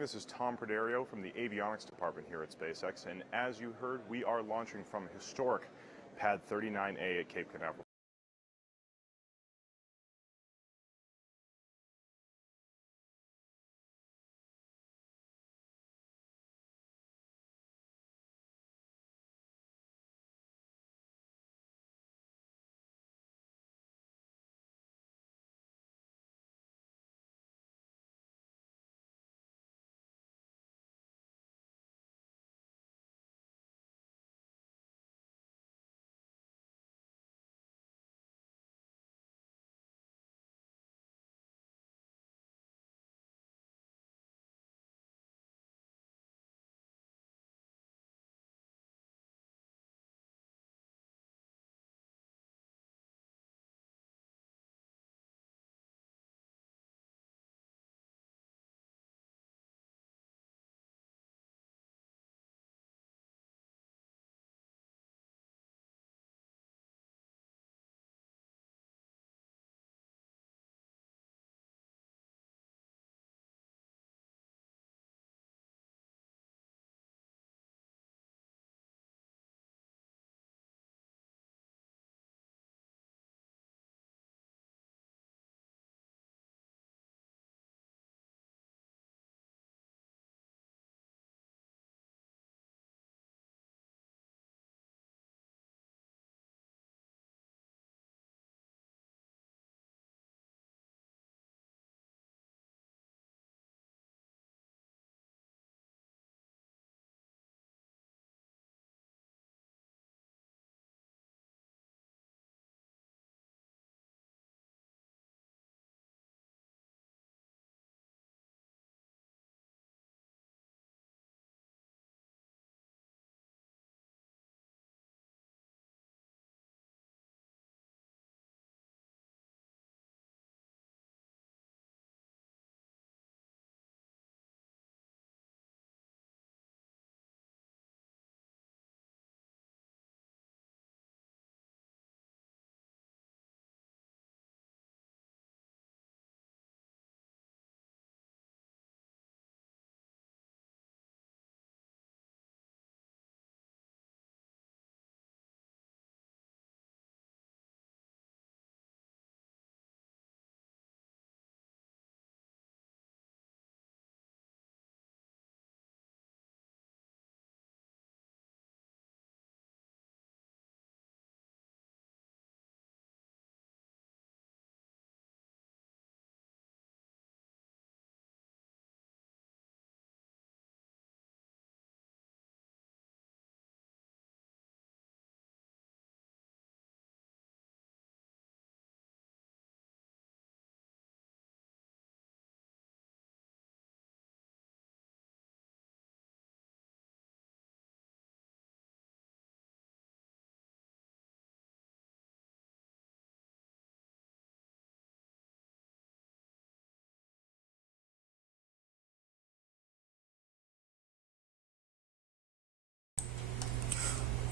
This is Tom Pradario from the avionics department here at SpaceX, and as you heard, we are launching from historic Pad 39A at Cape Canaveral.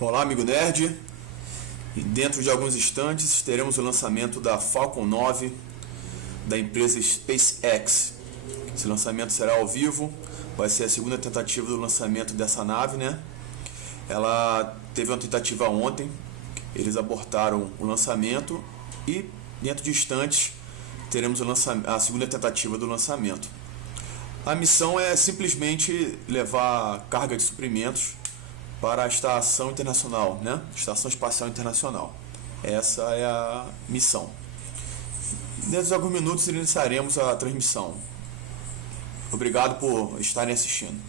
Olá, amigo nerd. E dentro de alguns instantes teremos o lançamento da Falcon 9 da empresa SpaceX. Esse lançamento será ao vivo, vai ser a segunda tentativa do lançamento dessa nave, né? Ela teve uma tentativa ontem, eles abortaram o lançamento e dentro de instantes teremos a segunda tentativa do lançamento. A missão é simplesmente levar carga de suprimentos para a Estação Internacional, né? Estação Espacial Internacional. Essa é a missão. Dentro de alguns minutos iniciaremos a transmissão. Obrigado por estarem assistindo.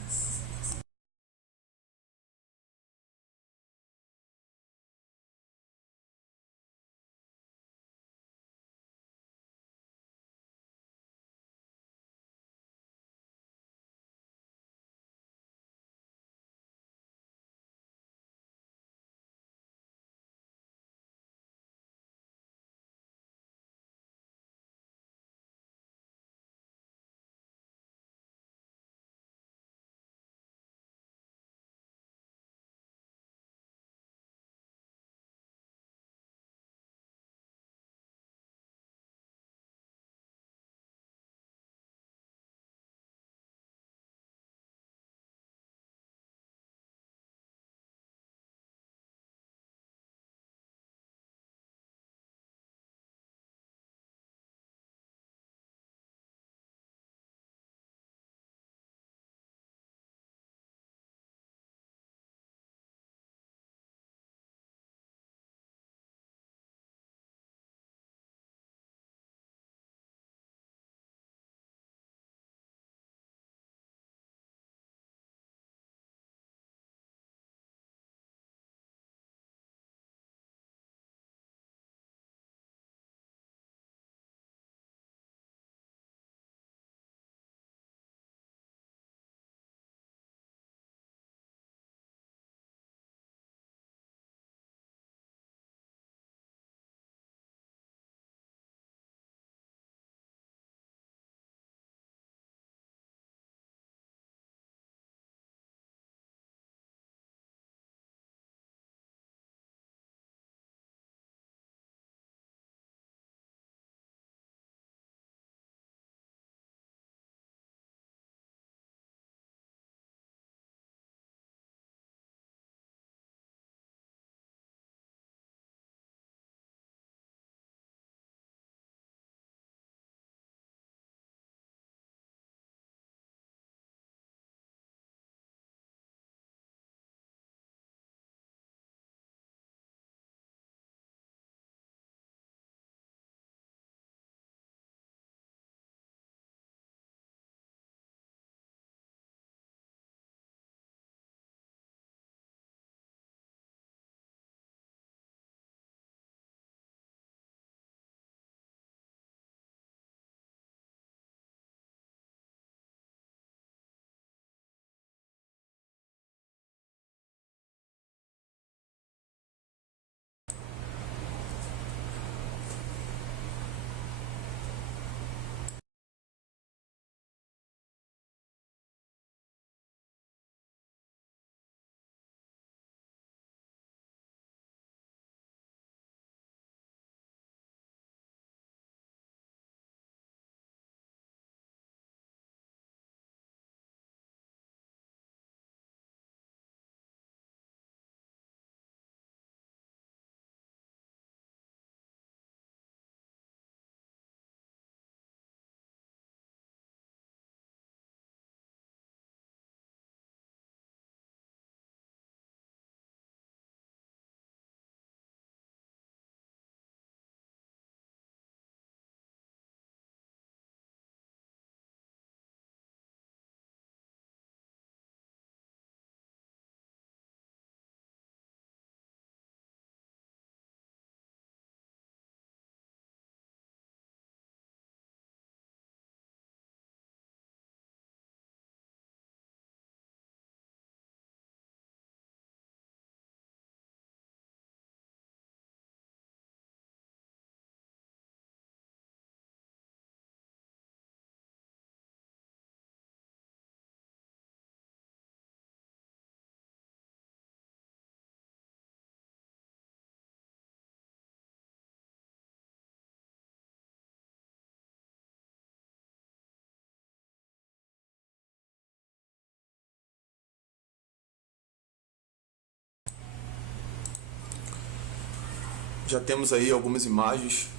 Já temos aí algumas imagens,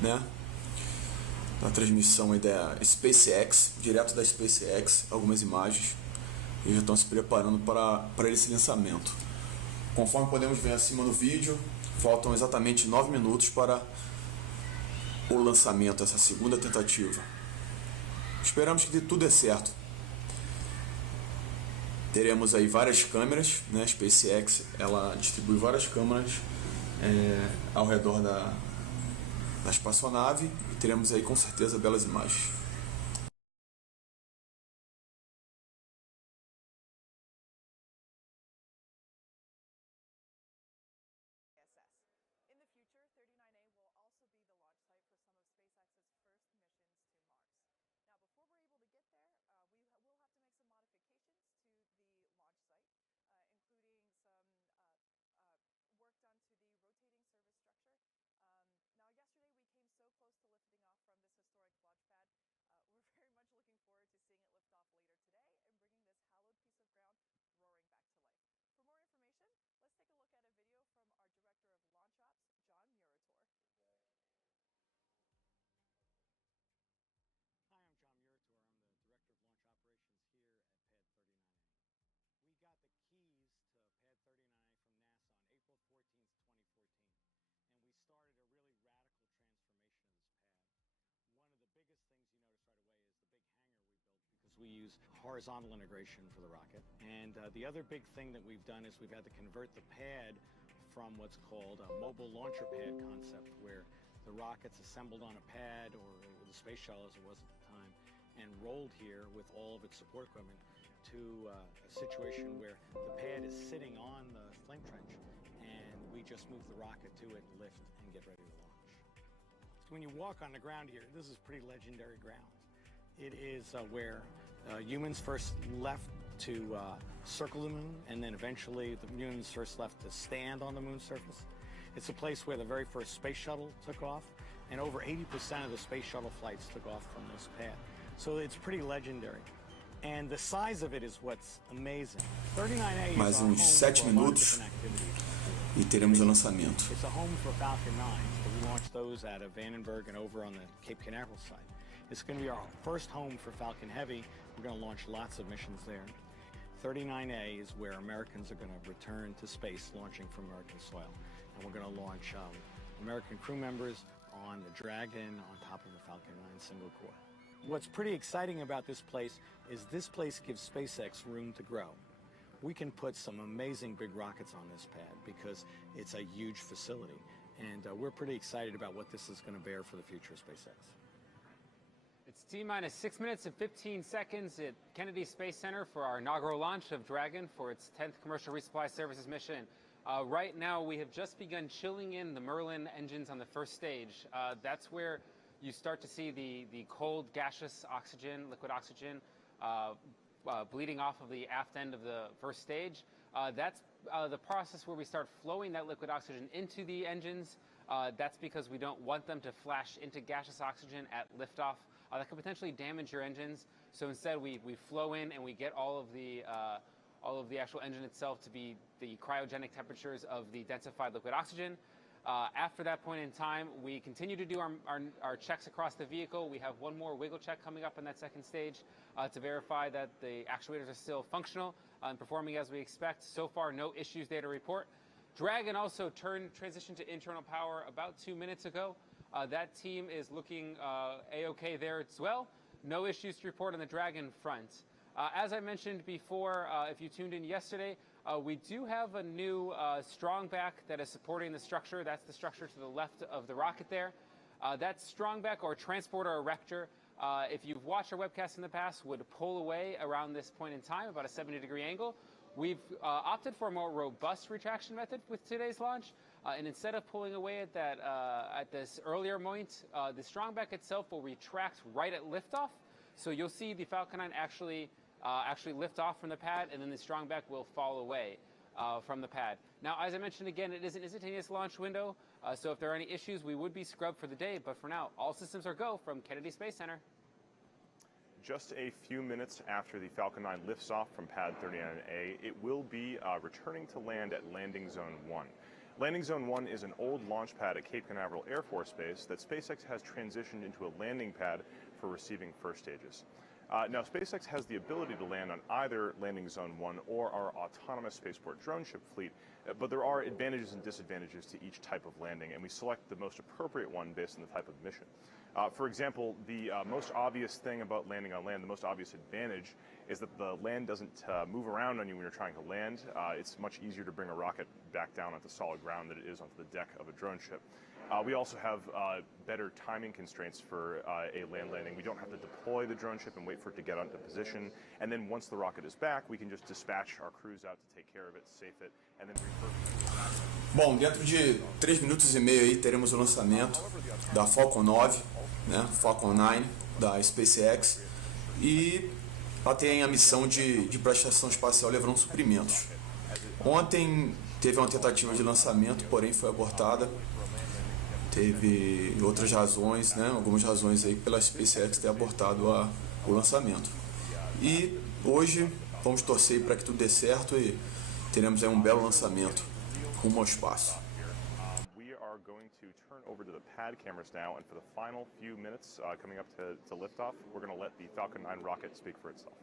né, na transmissão aí da SpaceX, direto da SpaceX, algumas imagens. Eles já estão se preparando para esse lançamento. Conforme podemos ver acima no vídeo, faltam exatamente 9 minutos para o lançamento, essa segunda tentativa. Esperamos que tudo dê certo. Teremos aí várias câmeras, né? A SpaceX ela distribui várias câmeras ao redor da espaçonave e teremos aí com certeza belas imagens. In the future, 39A will also be the launch site for some of SpaceX's first missions to Mars. Now, before we're able to get there, we will have to make some modifications to the launch site, including some work done to the rotating service structure. Now, yesterday we came so close to lifting off from this historic launch pad. We're very much looking forward to seeing it lift off later today and bringing this hallowed piece of ground roaring back to life. For more information, let's take a look at a video from our Director of Launch Ops, John Murator. Hi, I'm John Murator. I'm the Director of Launch Operations here at Pad 39A. We got the keys to Pad 39A from NASA on April 14th, 2014, and we started a really radical transformation of this pad. One of the biggest things you notice right away is the big hangar we built because we use horizontal integration for the rocket. And the other big thing that we've done is we've had to convert the pad from what's called a mobile launcher pad concept, where the rocket's assembled on a pad, or the space shuttle as it was at the time, and rolled here with all of its support equipment to a situation where the pad is sitting on the flame trench, and we just move the rocket to it, lift, and get ready to launch. So when you walk on the ground here, this is pretty legendary ground. It is where humans first left to circle the moon, and then eventually the humans first left to stand on the moon's surface. It's a place where the very first space shuttle took off, and over 80% of the space shuttle flights took off from this pad. So it's pretty legendary. And the size of it is what's amazing. 39A Mais is our uns home 7 for a lot of minutos different activities. e teremos o lançamento. It's a home for Falcon 9, so we launched those out of Vandenberg and over on the Cape Canaveral side. It's going to be our first home for Falcon Heavy. We're going to launch lots of missions there. 39A is where Americans are going to return to space, launching from American soil. And we're going to launch American crew members on the Dragon on top of a Falcon 9 single core. What's pretty exciting about this place is this place gives SpaceX room to grow. We can put some amazing big rockets on this pad because it's a huge facility. And we're pretty excited about what this is going to bear for the future of SpaceX. It's T-minus 6 minutes and 15 seconds at Kennedy Space Center for our inaugural launch of Dragon for its 10th Commercial Resupply Services mission. Right now, we have just begun chilling in the Merlin engines on the first stage. That's where you start to see the cold gaseous oxygen, liquid oxygen, bleeding off of the aft end of the first stage. That's the process where we start flowing that liquid oxygen into the engines. That's because we don't want them to flash into gaseous oxygen at liftoff. That could potentially damage your engines. So instead, we flow in and we get all of the actual engine itself to be the cryogenic temperatures of the densified liquid oxygen. After that point in time, we continue to do our checks across the vehicle. We have one more wiggle check coming up in that second stage to verify that the actuators are still functional and performing as we expect. So far, no issues there to report. Dragon also transitioned to internal power about 2 minutes ago. That team is looking A-OK there as well. No issues to report on the Dragon front. As I mentioned before, if you tuned in yesterday, we do have a new strong back that is supporting the structure. That's the structure to the left of the rocket there. That strong back or transporter erector, if you've watched our webcast in the past, would pull away around this point in time, about a 70-degree angle. We've opted for a more robust retraction method with today's launch, and instead of pulling away at that at this earlier point, the strong back itself will retract right at liftoff. So you'll see the Falcon 9 actually lift off from the pad, and then the strong back will fall away from the pad. Now, as I mentioned again, it is an instantaneous launch window, so if there are any issues, we would be scrubbed for the day. But for now, all systems are go from Kennedy Space Center. Just a few minutes after the Falcon 9 lifts off from Pad 39A, it will be returning to land at Landing Zone 1. Landing Zone 1 is an old launch pad at Cape Canaveral Air Force Base that SpaceX has transitioned into a landing pad for receiving first stages. Now, SpaceX has the ability to land on either Landing Zone 1 or our autonomous spaceport drone ship fleet, but there are advantages and disadvantages to each type of landing, and we select the most appropriate one based on the type of mission. For example, the most obvious thing about landing on land, the most obvious advantage, is that the land doesn't move around on you when you're trying to land. It's much easier to bring a rocket back down onto solid ground than it is onto the deck of a drone ship. We also have better timing constraints for a land landing. We don't have to deploy the drone ship and wait for it to get onto position. And then once the rocket is back, we can just dispatch our crews out to take care of it, safe it, and then repurpose it. Bom, dentro de 3 minutos e meio aí teremos o lançamento da Falcon 9, né, Falcon 9 da SpaceX, e ela tem a missão de ir para a Estação Espacial levando suprimentos. Ontem teve uma tentativa de lançamento, porém foi abortada. Teve outras razões, né, algumas razões aí pela SpaceX ter abortado o lançamento. E hoje vamos torcer para que tudo dê certo e teremos aí um belo lançamento rumo ao espaço. We are going to turn over to the pad cameras now, and for the final few minutes coming up to liftoff, we're going to let the Falcon 9 rocket speak for itself.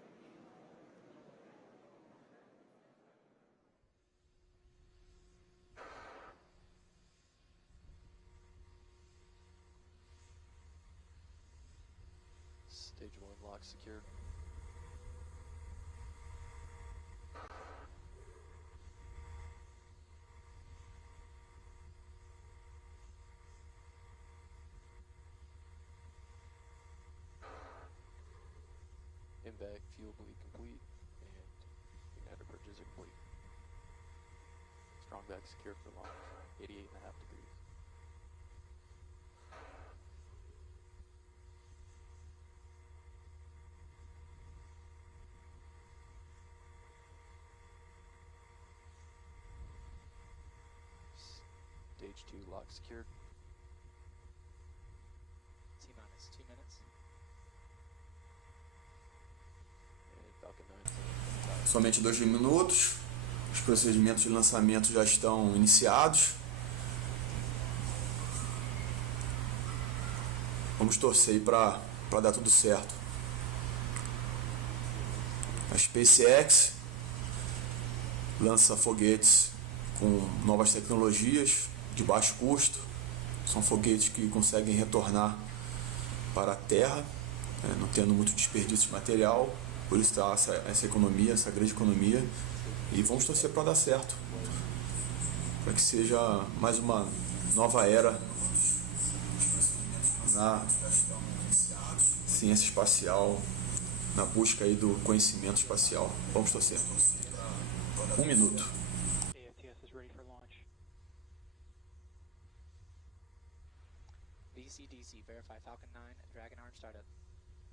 Stage 1 lock secured. In-bag fuel bleed complete and igniter purges are complete. Strong bag secured for launch, 88.5 degrees. Stage 2 lock secured. T-minus 2 minutes. And Falcon 9 Somente 2 minutos, os procedimentos de lançamento já estão iniciados. Vamos torcer para dar tudo certo. A SpaceX lança foguetes com novas tecnologias de baixo custo. São foguetes que conseguem retornar para a Terra, não tendo muito desperdício de material. Por isso está essa economia, essa grande economia. E vamos torcer para dar certo. Para que seja mais uma nova era na ciência espacial, na busca aí do conhecimento espacial. Vamos torcer. 1 minuto. AFTS is ready for launch. VCDC, verify Falcon 9 and Dragon are in startup.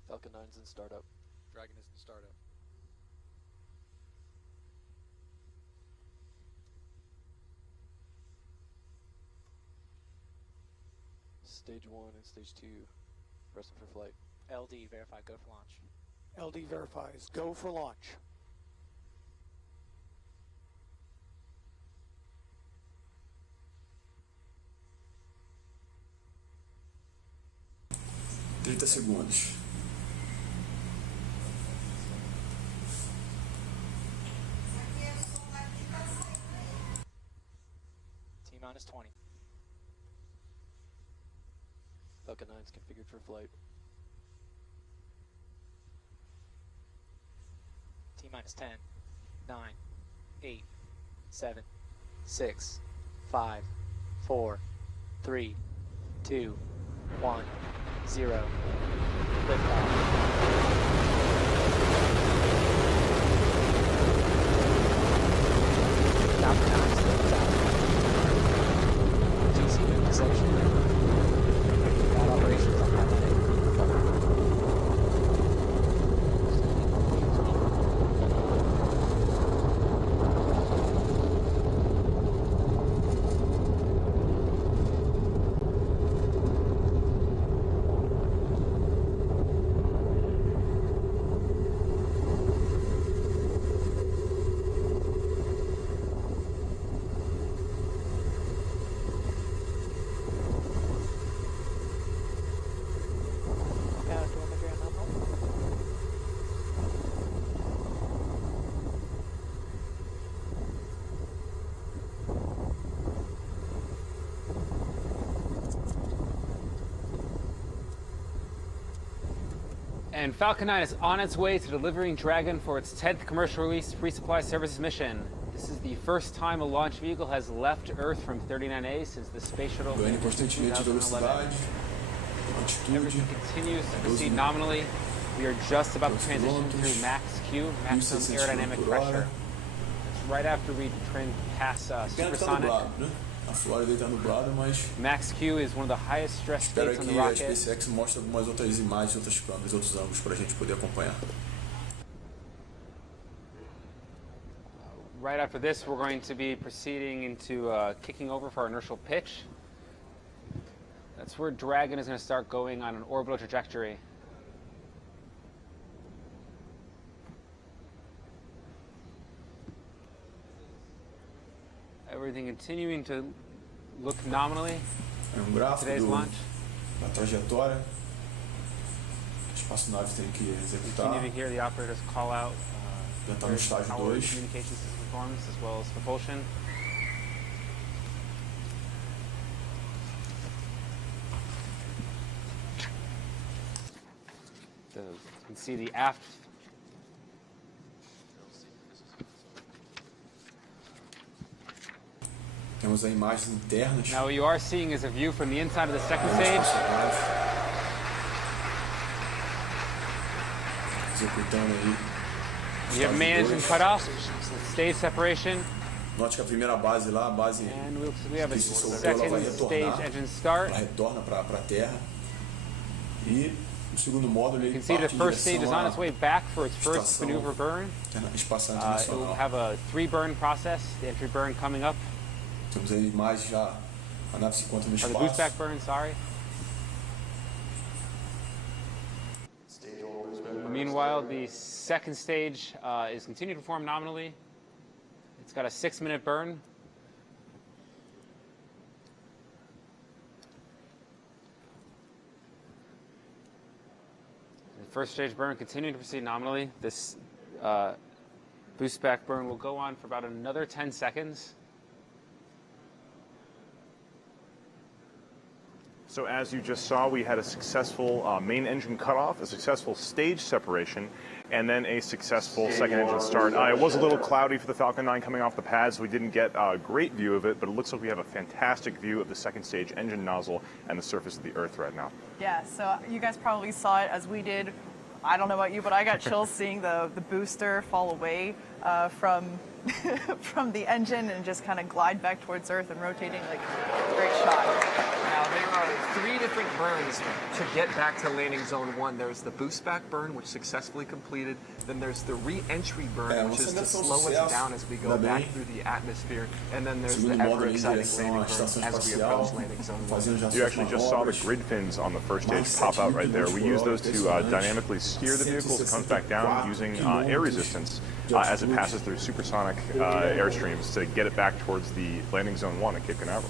Falcon 9's in startup. Dragon is in startup. Stage 1 and Stage 2 resting for flight. LD, verify go for launch. LD verifies go for launch. segundos. T-minus 20. Falcon 9's configured for flight. T-minus 10, 9, 8, 7, 6, 5, 4, 3, 2, 1, 0. Liftoff. Falcon 9 is lifted out. GC move to section. Got operations on Falcon 8. And Falcon 9 is on its way to delivering Dragon for its 10th commercial resupply services mission. This is the first time a launch vehicle has left Earth from 39A since the space shuttle Ganha in constantemente 2011. velocidade, altitude, Everything continues to proceed nominally. We are just about to transition through max Q, maximum 1.600 aerodynamic km/h. pressure. It's right after we pass Pena que tá supersonic. nublado, né? A Flórida está nublada, mas Max Q is one of the highest stress espero states on the que a rocket. SpaceX mostre algumas outras imagens, outras câmeras, outros ângulos para a gente poder acompanhar. Right after this, we're going to be proceeding into kicking over for our inertial pitch. That's where Dragon is going to start going on an orbital trajectory. Everything continuing to look nominally. É gráfico Today's launch. da trajetória que a espaçonave tem que executar. Continue to hear the operators call out Já está no estágio power 2. communication system performance as well as propulsion. You can see the aft. Temos as imagens internas. Now what you are seeing is a view from the inside of the second stage. Executando aí. We have main engine cutoff, stage separation, Note que a primeira base lá, a base and we have a que se soltou, ela vai second stage retornar. engine start. Ela retorna para a Terra. E o segundo módulo You ele can see the parte em first stage is direção on its way back for its first Estação maneuver burn. Espacial It will Internacional. have a 3 burn process, the entry burn coming up, Temos aí imagens já, a nave se encontra no or the boost espaço. back burn, sorry. Meanwhile, the second stage is continuing to perform nominally. It's got a 6-minute burn. The first stage burn continuing to proceed nominally. This boost back burn will go on for about another 10 seconds. So as you just saw, we had a successful main engine cutoff, a successful stage separation, and then a successful second engine start. It was a little cloudy for the Falcon 9 coming off the pad, so we didn't get a great view of it, but it looks like we have a fantastic view of the second stage engine nozzle and the surface of the Earth right now. Yeah, so you guys probably saw it as we did. I don't know about you, but I got chills seeing the booster fall away from from the engine and just kind of glide back towards Earth and rotating. Like, great shot. Now, there are 3 different burns to get back to landing zone 1. There's the boost back burn, which successfully completed. Then there's the re-entry burn, which is to slow us down as we go back through the atmosphere. And then there's the Segundo módulo em ever-exciting direção landing à burn Estação as we Espacial, approach landing zone 1. fazendo já You actually suas just saw the manobras. grid fins on the first stage Mais pop out right there. We use those to impressionante. dynamically steer the vehicle as it comes back down using air resistance as it passes through supersonic airstreams to get it back towards the landing zone 1 at Cape Canaveral.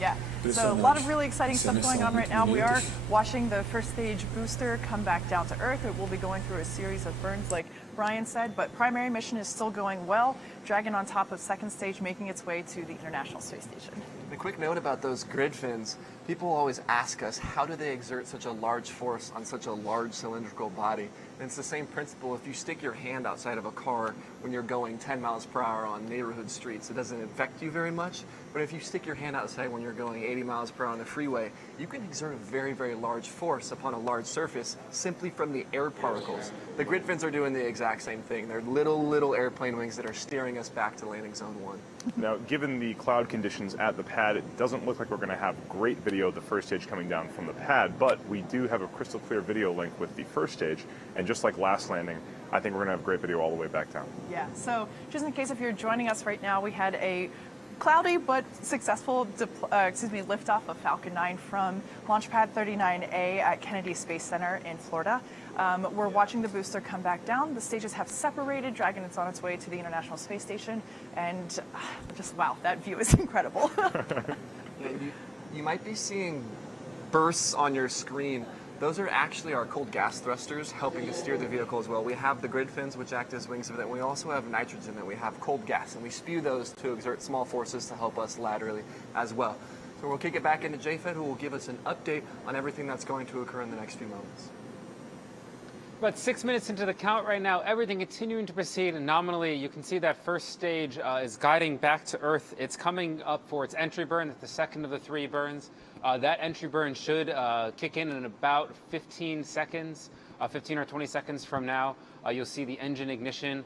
Yeah, so a lot of really exciting stuff going on right now. We are watching the first stage booster come back down to Earth. It will be going through a series of burns like Brian said, but primary mission is still going well. Dragon on top of second stage making its way to the International Space Station. A quick note about those grid fins. People always ask us, how do they exert such a large force on such a large cylindrical body? And it's the same principle. If you stick your hand outside of a car when you're going 10 miles per hour on neighborhood streets, it doesn't affect you very much. But if you stick your hand outside when you're going 80 miles per hour on the freeway, you can exert a very, very large force upon a large surface simply from the air particles. The grid fins are doing the exact same thing. They're little airplane wings that are steering us back to landing zone 1. Now, given the cloud conditions at the pad, it doesn't look like we're going to have great video of the first stage coming down from the pad, but we do have a crystal clear video link with the first stage, and just like last landing, I think we're going to have great video all the way back down. Yeah, so just in case if you're joining us right now, we had a cloudy but successful liftoff of Falcon 9 from Launch Pad 39A at Kennedy Space Center in Florida. We're watching the booster come back down. The stages have separated. Dragon is on its way to the International Space Station, and just wow, that view is incredible. Yeah, you might be seeing bursts on your screen. Those are actually our cold gas thrusters helping to steer the vehicle as well. We have the grid fins, which act as wings of it. We also have nitrogen, and we have cold gas, and we spew those to exert small forces to help us laterally as well. So we'll kick it back into JFED, who will give us an update on everything that's going to occur in the next few moments. About 6 minutes into the count right now, everything continuing to proceed, and nominally you can see that first stage is guiding back to Earth. It's coming up for its entry burn. That's the second of the 3 burns. That entry burn should kick in about 15 seconds, 15 or 20 seconds from now. You'll see the engine ignition.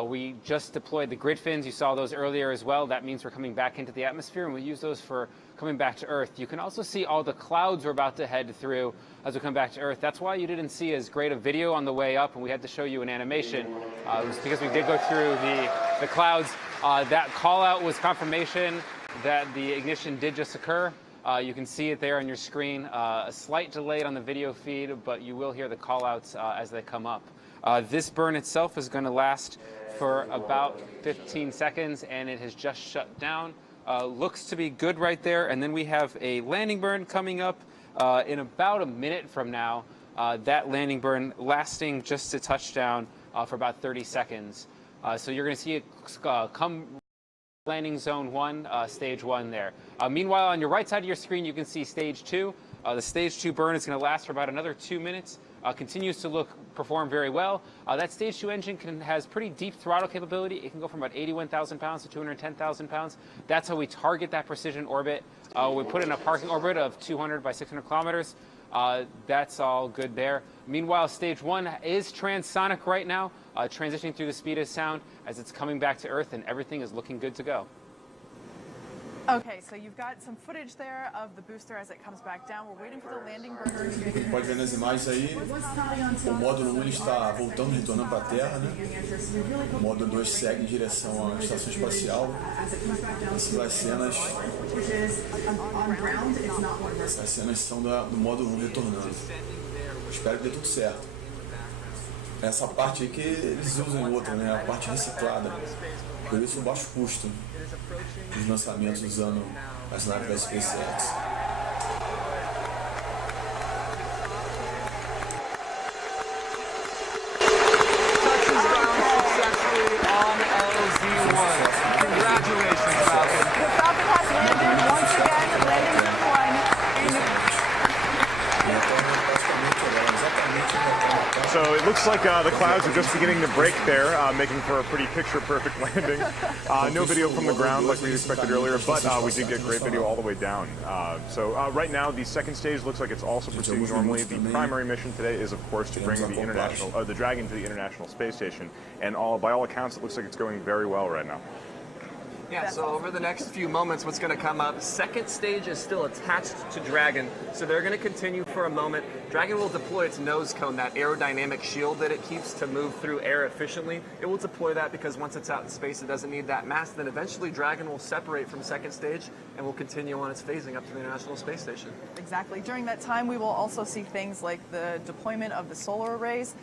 We just deployed the grid fins. You saw those earlier as well. That means we're coming back into the atmosphere, and we use those for coming back to Earth. You can also see all the clouds we're about to head through as we come back to Earth. That's why you didn't see as great a video on the way up, and we had to show you an animation. It was because we did go through the clouds. That call out was confirmation that the ignition did just occur. You can see it there on your screen. A slight delay on the video feed, but you will hear the call outs as they come up. This burn itself is going to last for about 15 seconds, and it has just shut down. Looks to be good right there. And then we have a landing burn coming up in about a minute from now. That landing burn lasting just to touchdown for about 30 seconds. So you're going to see it come landing zone 1, stage 1 there. Meanwhile, on your right side of your screen, you can see stage 2. The stage 2 burn is going to last for about another 2 minutes. Continues to perform very well. That stage 2 engine has pretty deep throttle capability. It can go from about 81,000 pounds to 210,000 pounds. That's how we target that precision orbit. We put in a parking orbit of 200 by 600 kilometers. That's all good there. Meanwhile, stage 1 is transonic right now, transitioning through the speed of sound as it's coming back to Earth, and everything is looking good to go. Okay, so you've got some footage there of the booster as it comes back down. We're waiting for the landing burner to begin. Pode ver nas imagens aí, o módulo 1 está voltando, retornando para a Terra, né? O módulo 2 segue em direção à Estação Espacial. Essas cenas são do módulo 1 retornando. Espero que dê tudo certo. Essa parte aí que eles usam em outra, né? A parte reciclada. Por isso o baixo custo dos lançamentos usando as naves da SpaceX. Touches down successfully on LZ1. Congratulations, Falcon. The Falcon has landed once again, landing zone 1. So it looks like the clouds are just beginning to break there, making for a pretty picture-perfect landing. No video from the ground like we expected earlier, but we did get great video all the way down. So right now, the second stage looks like it's also proceeding normally. The primary mission today is, of course, to bring the Dragon to the International Space Station, and by all accounts, it looks like it's going very well right now. Yeah, so over the next few moments, what's going to come up, second stage is still attached to Dragon, so they're going to continue for a moment. Dragon will deploy its nose cone, that aerodynamic shield that it keeps to move through air efficiently. It will deploy that because once it's out in space, it doesn't need that mass. Then eventually Dragon will separate from second stage and will continue on its phasing up to the International Space Station. Exactly. During that time, we will also see things like the deployment of the solar arrays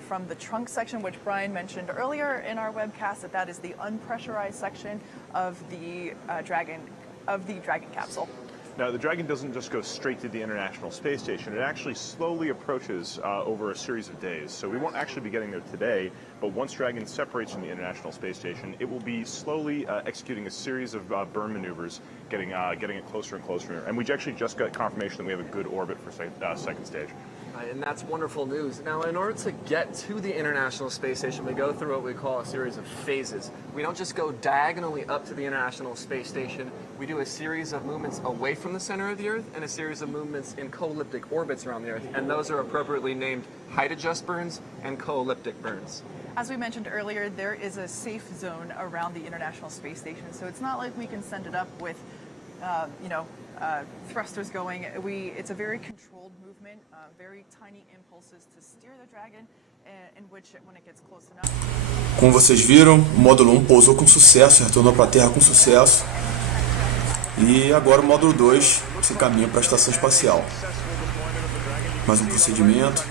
from the trunk section, which Brian mentioned earlier in our webcast, that is the unpressurized section of the Dragon capsule. Now, the Dragon doesn't just go straight to the International Space Station. It actually slowly approaches over a series of days. So we won't actually be getting there today, but once Dragon separates from the International Space Station, it will be slowly executing a series of burn maneuvers, getting it closer and closer. And we actually just got confirmation that we have a good orbit for second stage. And that's wonderful news. Now, in order to get to the International Space Station, we go through what we call a series of phases. We don't just go diagonally up to the International Space Station. We do a series of movements away from the center of the Earth and a series of movements in co-elliptic orbits around the Earth. And those are appropriately named height adjust burns and co-elliptic burns. As we mentioned earlier, there is a safe zone around the International Space Station, so it's not like we can send it up with, thrusters going. It's a very controlled movement, very tiny impulses to steer the Dragon, in which when it gets close enough. Como vocês viram, o módulo 1 pousou com sucesso, retornou para a Terra com sucesso. E agora o módulo 2 se caminha para a Estação Espacial. Mais um procedimento.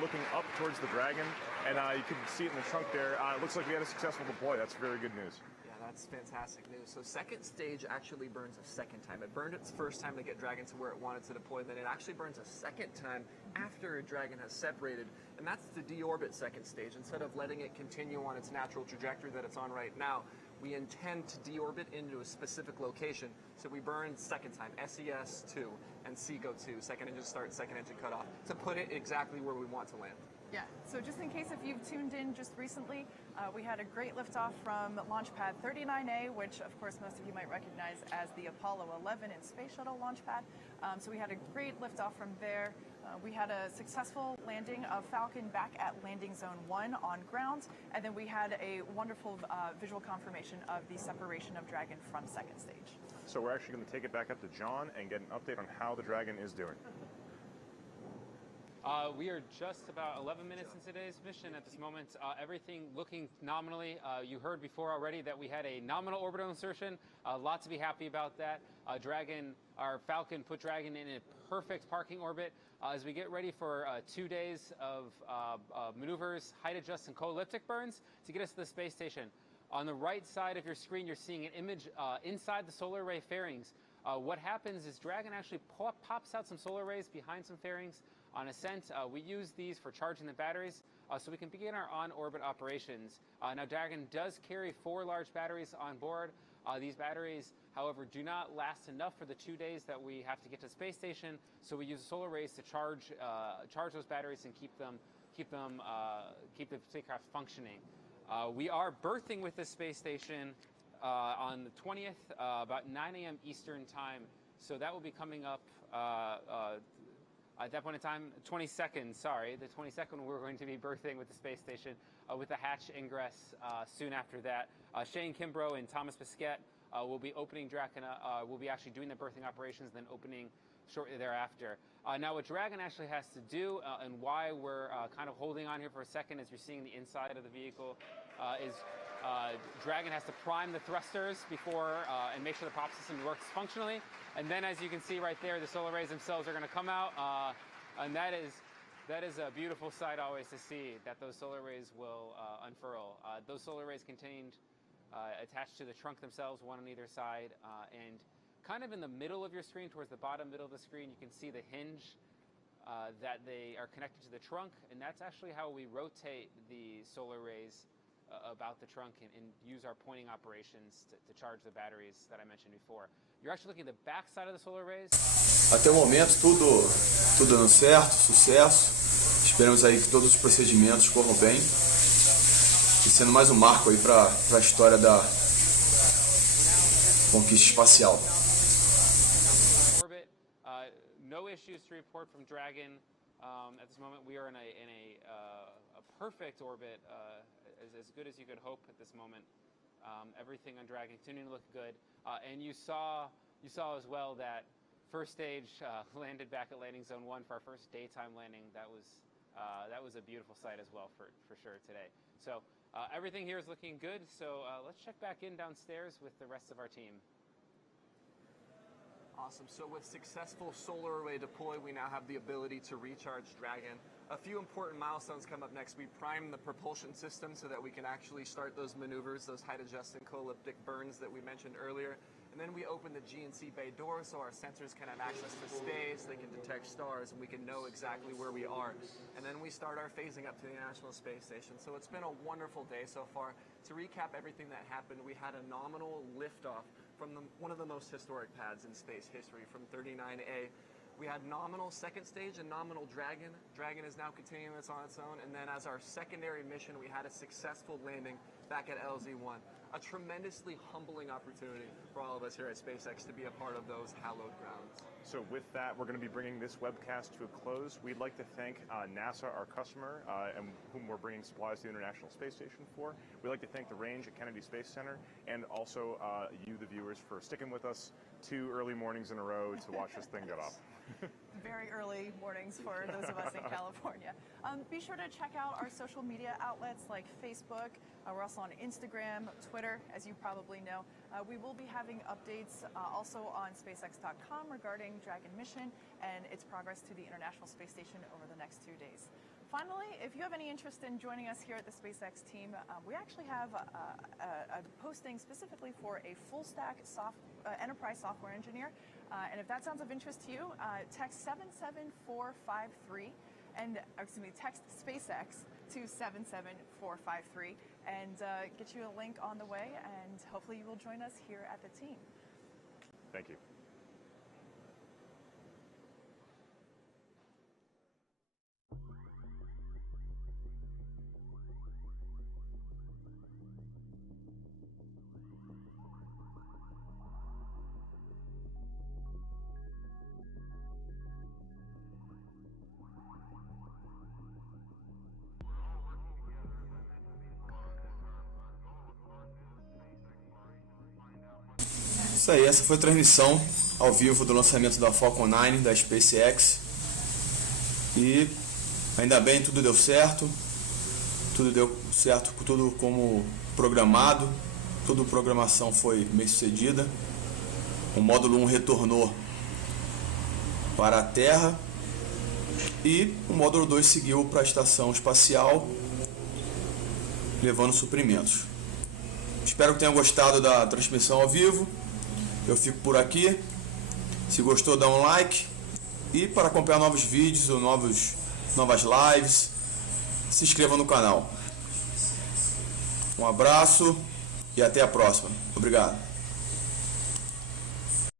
Looking up towards the Dragon, and you can see it in the trunk there. It looks like we had a successful deploy. That's very good news. Yeah, that's fantastic news. So second stage actually burns a second time. It burned its first time to get Dragon to where it wanted to deploy, then it actually burns a second time after Dragon has separated, and that's to deorbit second stage. Instead of letting it continue on its natural trajectory that it's on right now, we intend to deorbit into a specific location. So we burn second time, SES-2, and then C go to, second engine start, second engine cut off, to put it exactly where we want to land. Yeah, so just in case if you've tuned in just recently, we had a great liftoff from launch pad 39A, which of course most of you might recognize as the Apollo 11 and Space Shuttle launch pad. So we had a great liftoff from there. We had a successful landing of Falcon back at landing zone 1 on ground, and then we had a wonderful visual confirmation of the separation of Dragon from second stage. So we're actually going to take it back up to John and get an update on how the Dragon is doing. We are just about 11 minutes into today's mission at this moment. Everything looking nominally. You heard before already that we had a nominal orbital insertion. A lot to be happy about that. Our Falcon put Dragon in a perfect parking orbit. As we get ready for 2 days of maneuvers, height adjust, and co-elliptic burns to get us to the space station. On the right side of your screen, you're seeing an image inside the solar array fairings. What happens is Dragon actually pops out some solar arrays behind some fairings. On ascent, we use these for charging the batteries so we can begin our on-orbit operations. Now, Dragon does carry 4 large batteries on board. These batteries, however, do not last enough for the 2 days that we have to get to the space station, so we use solar arrays to charge those batteries and keep the spacecraft functioning. We are berthing with the space station on the 20th, about 9 a.m. Eastern time, so that will be coming up at that point in time, 22nd, sorry, the 22nd, we're going to be berthing with the space station with the hatch ingress soon after that. Shane Kimbrough and Thomas Bisquette will be opening Dragon, will be actually doing the berthing operations, then opening shortly thereafter. Now, what Dragon actually has to do, and why we're kind of holding on here for a second as you're seeing the inside of the vehicle, is Dragon has to prime the thrusters before and make sure the prop system works functionally. And then, as you can see right there, the solar rays themselves are going to come out, and that is a beautiful sight always to see, that those solar rays will unfurl. Those solar rays contained attached to the trunk themselves, one on either side, and kind of in the middle of your screen, towards the bottom middle of the screen, you can see the hinge that they are connected to the trunk, and that's actually how we rotate the solar rays about the trunk and use our pointing operations to charge the batteries that I mentioned before. You're actually looking at the back side of the solar rays. Até o momento tudo dando certo, sucesso. Esperamos aí que todos os procedimentos corram bem. E sendo mais um marco aí para a história da conquista espacial. Orbit, no issues to report from Dragon. At this moment, we are in a perfect orbit, as good as you could hope at this moment. Everything on Dragon continuing to look good, and you saw as well that first stage landed back at landing zone 1 for our first daytime landing. That was a beautiful sight as well for sure today. So everything here is looking good. So let's check back in downstairs with the rest of our team. Awesome. So with successful solar array deploy, we now have the ability to recharge Dragon. A few important milestones come up next. We prime the propulsion system so that we can actually start those maneuvers, those height adjust and co-elliptic burns that we mentioned earlier. And then we open the G&C bay doors so our sensors can have access to space, they can detect stars, and we can know exactly where we are. And then we start our phasing up to the International Space Station. So it's been a wonderful day so far. To recap everything that happened, we had a nominal liftoff from one of the most historic pads in space history, from 39A. We had nominal second stage and nominal Dragon. Dragon is now continuing this on its own. And then as our secondary mission, we had a successful landing back at LZ-1. A tremendously humbling opportunity for all of us here at SpaceX to be a part of those hallowed grounds. So with that, we're going to be bringing this webcast to a close. We'd like to thank NASA, our customer, and whom we're bringing supplies to the International Space Station for. We'd like to thank the Range at Kennedy Space Center, and also you, the viewers, for sticking with us 2 early mornings in a row to watch this thing get off. Very early mornings for those of us in California. Be sure to check out our social media outlets like Facebook. We're also on Instagram, Twitter, as you probably know. We will be having updates also on SpaceX.com regarding Dragon mission and its progress to the International Space Station over the next 2 days. Finally, if you have any interest in joining us here at the SpaceX team, we actually have a posting specifically for a full-stack enterprise software engineer. And if that sounds of interest to you, text 77453 and, text SpaceX to 77453 and get you a link on the way, and hopefully you will join us here at the team. Thank you. Isso aí, essa foi a transmissão ao vivo do lançamento da Falcon 9 da SpaceX. E ainda bem, tudo deu certo. Tudo deu certo, tudo como programado. Toda a programação foi bem sucedida. O módulo 1 retornou para a Terra e o módulo 2 seguiu para a Estação Espacial, levando suprimentos. Espero que tenham gostado da transmissão ao vivo. Eu fico por aqui. Se gostou, dá um like. E para acompanhar novos vídeos ou novas lives, se inscreva no canal. Um abraço e até a próxima. Obrigado.